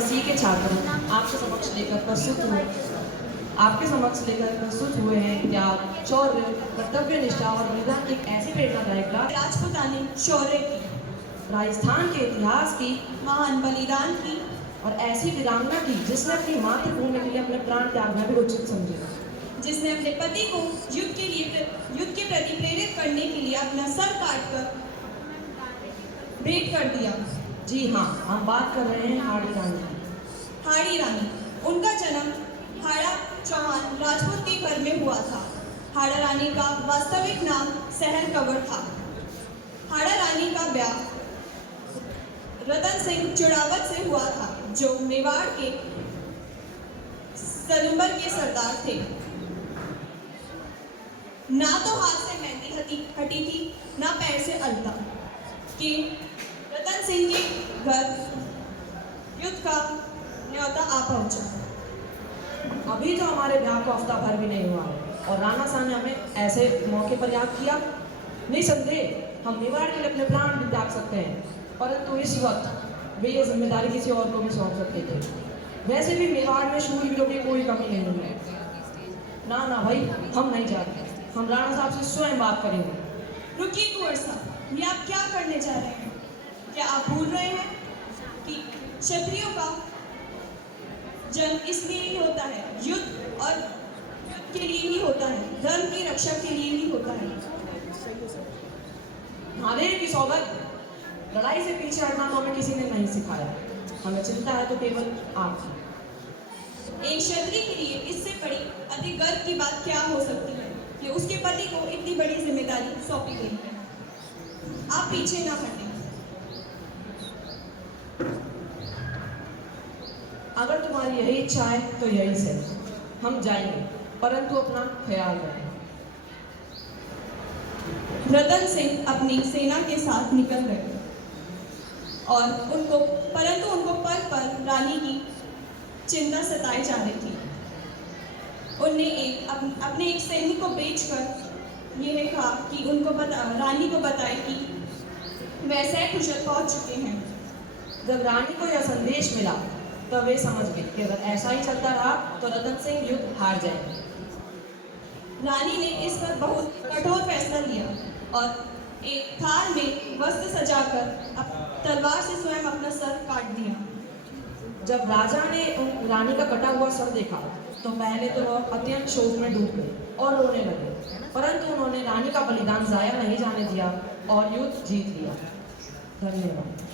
मसीह के छात्र आपके समक्ष लेकर प्रस्तुत हुए हैं त्याग, शौर्य, कर्तव्य निष्ठा और बलिदान की एक ऐसी प्रेरणादायक राह राजपूतानी शौर्य की, राजस्थान के इतिहास की महान बलिदान की और ऐसी वीरांगना की जिसने अपनी मातृभूमि के लिए अपने प्राण त्यागना भी उचित समझे, जिसने अपने पति को युद्ध के प्रति प्रेरित करने के लिए अपना सर काटकर भेंट कर दिया। जी हाँ, हम बात कर रहे हैं हाड़ी रानी की। हाड़ी रानी, उनका जन्म हाड़ा चौहान राजपूत के घर में हुआ था। हाड़ा रानी का वास्तविक नाम सहर कंवर था। हाड़ा रानी का ब्याह रतन सिंह चुड़ावत से हुआ था, जो मेवाड़ के सलूम्बर के सरदार थे। ना तो हाथ से मेहंदी हटी थी, ना पैर से अलता कि रतन सिंह के घर युद्ध का न्योता आ पहुंचा। अभी तो हमारे ब्याह को हफ्ता भर भी नहीं हुआ और राणा साहब ने हमें ऐसे मौके पर याद किया। निसंदेह हम मेवाड़ के लिए अपने प्राण भी त्याग सकते हैं, परंतु इस वक्त वे ये जिम्मेदारी किसी और को भी सौंप सकते थे। वैसे भी मेवाड़ में शूरवीरों की कोई कमी नहीं है। ना ना भाई, हम नहीं जाते। हम राणा साहब से स्वयं बात करेंगे। रुकिए कुंवर साहब, ये आप क्या करने जा रहे हैं? क्या आप भूल रहे हैं कि क्षत्रियों का जन्म इसलिए ही होता है, युद्ध और युद्ध के लिए ही होता है, धर्म की रक्षा के लिए ही होता है। महादेव की सौगंध, लड़ाई से पीछे हटना तो हमें किसी ने नहीं सिखाया। हमें चिंता है तो केवल आपकी। एक क्षत्रिय के लिए इससे बड़ी अधिक गर्व की बात क्या हो सकती है कि उसके पति को इतनी बड़ी जिम्मेदारी सौंपी गई है। आप पीछे ना हटें। अगर तुम्हारी यही इच्छा है तो यही से हम जाएंगे, परंतु अपना ख्याल रखें। रतन सिंह अपनी सेना के साथ निकल गए और उनको पल पल रानी की चिंता सताई जा रही थी। उनने अपने एक सैनिक को बेचकर यह कहा कि रानी को बताए कि वह सैकुशल पहुंच चुके हैं। जब रानी को यह संदेश मिला तो वे समझ गए कि अगर ऐसा ही चलता रहा तो रतन सिंह युद्ध हार जाएंगे। रानी ने इस पर बहुत कठोर फैसला लिया और एक थाल में वस्त्र सजाकर तलवार से स्वयं अपना सर काट दिया। जब राजा ने रानी का कटा हुआ सर देखा तो पहले तो वह अत्यंत शोक में डूब गए और रोने लगे, परंतु उन्होंने रानी का बलिदान जाया नहीं जाने दिया और युद्ध जीत लिया। धन्यवाद।